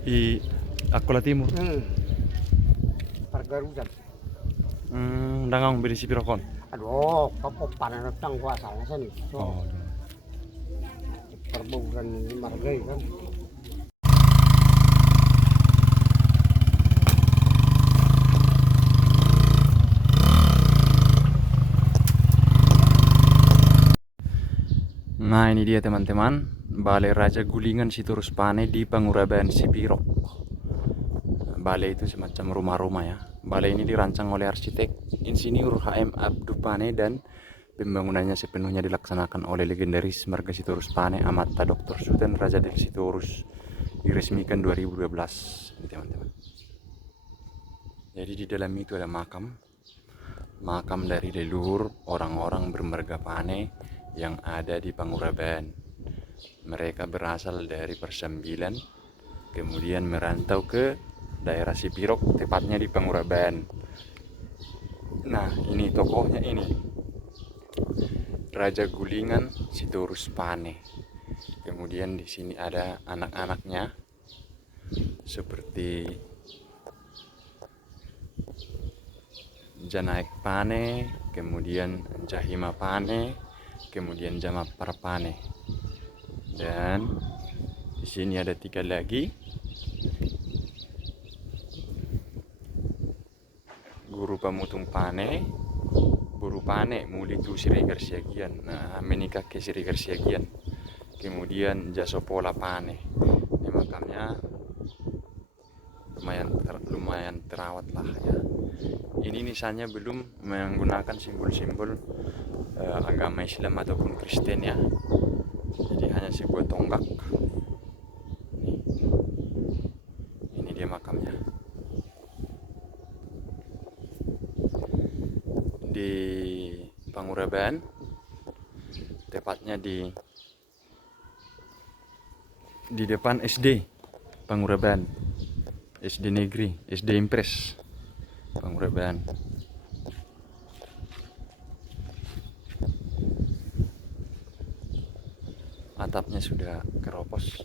Di Akola Timur. Pergarudan. Dangang beri si pirokon. Aduh, kapok pananatang kuasa san. So, Oh. perbulan margai kan. Nah, ini dia teman-teman, Balai Raja Gulingan Sitorus Pane di Panguraban Sipirok. Balai itu semacam rumah-rumah ya. Balai ini dirancang oleh arsitek Insinyur HM Abdu Pane dan pembangunannya sepenuhnya dilaksanakan oleh legendaris Marga Sitorus Pane Amata Dr. Sultan Raja del Sitorus. Diresmikan 2012 ini teman-teman. Jadi di dalam itu ada makam dari leluhur orang-orang bermarga Pane yang ada di Panguraban. Mereka berasal dari Persembilan, kemudian merantau ke daerah Sipirok, tepatnya di Panguraban. Nah, ini tokohnya ini, Raja Gulingan Sitorus Pane. Kemudian di sini ada anak-anaknya seperti Janaik Pane, kemudian Jahima Pane, kemudian Jamapar Pane. Dan di sini ada 3 lagi, Guru Pamutung Pane, Buru Pane, Mulitu Siregar Siagian, nah, menikah ke Siregar Siagian. Kemudian Jasopola Pane. Ini makamnya lumayan terawat lah ya. Ini nisannya belum menggunakan simbol-simbol agama Islam ataupun Kristen ya. Jadi hanya sebuah tonggak. Ini dia makamnya. Di Panguraban, tepatnya di depan SD Panguraban, SD Negeri, SD Impres Panguraban. Atapnya sudah keropos.